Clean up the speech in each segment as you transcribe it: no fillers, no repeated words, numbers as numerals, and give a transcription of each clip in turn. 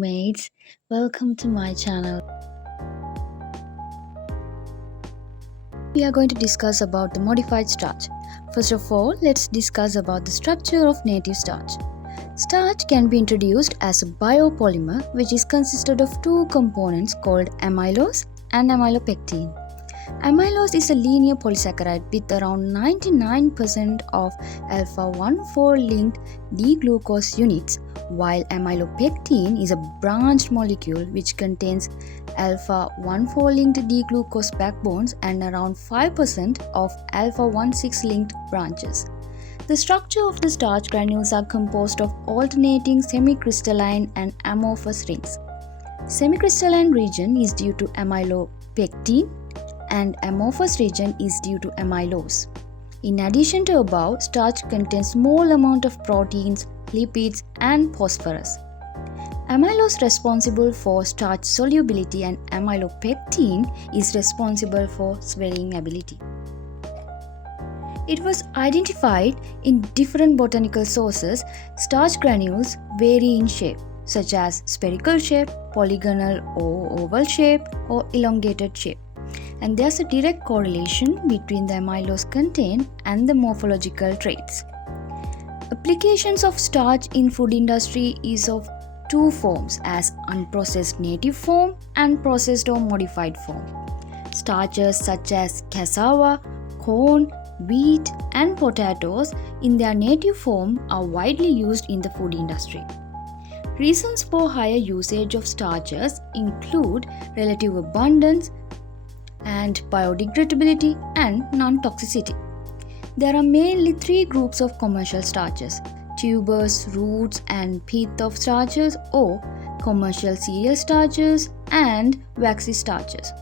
mates, welcome to my channel. We are going to discuss about the modified starch. First of all, let's discuss about the structure of native starch. Starch can be introduced as a biopolymer which is consisted of two components called amylose and amylopectin. Amylose is a linear polysaccharide with around 99% of alpha-1,4 linked D-glucose units, while amylopectin is a branched molecule which contains alpha-1,4 linked D-glucose backbones and around 5% of alpha-1,6 linked branches. The structure of the starch granules are composed of alternating semicrystalline and amorphous rings. Semicrystalline region is due to amylopectin and amorphous region is due to amylose. In addition to above, starch contains small amount of proteins, lipids and phosphorus. Amylose responsible for starch solubility and amylopectin is responsible for swelling ability. It was identified in different botanical sources. Starch granules vary in shape, such as spherical shape, polygonal or oval shape, or elongated shape. And there's a direct correlation between the amylose content and the morphological traits. Applications of starch in food industry is of two forms, as unprocessed native form and processed or modified form. Starches such as cassava, corn, wheat and potatoes in their native form are widely used in the food industry. Reasons for higher usage of starches include relative abundance and biodegradability and non-toxicity. There are mainly three groups of commercial starches: tubers, roots and pith of starches, or commercial cereal starches and waxy starches.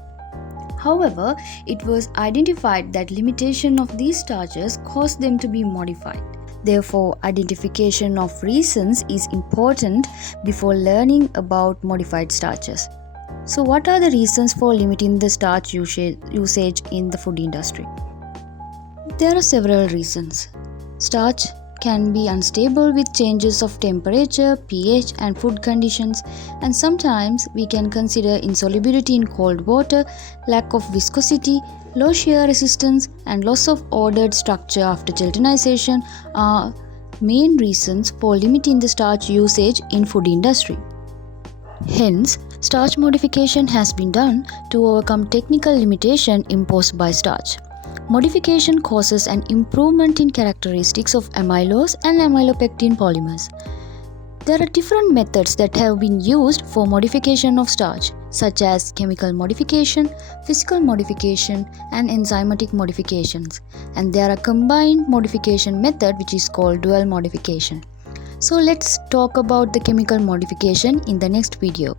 However, it was identified that limitation of these starches caused them to be modified. Therefore, identification of reasons is important before learning about modified starches. So what are the reasons for limiting the starch usage in the food industry? There are several reasons. Starch can be unstable with changes of temperature, pH and food conditions, and sometimes we can consider insolubility in cold water, lack of viscosity, low shear resistance and loss of ordered structure after gelatinization are main reasons for limiting the starch usage in food industry. Hence, starch modification has been done to overcome technical limitation imposed by starch. Modification causes an improvement in characteristics of amylose and amylopectin polymers. There are different methods that have been used for modification of starch, such as chemical modification, physical modification, and enzymatic modifications. And there are combined modification method which is called dual modification. So let's talk about the chemical modification in the next video.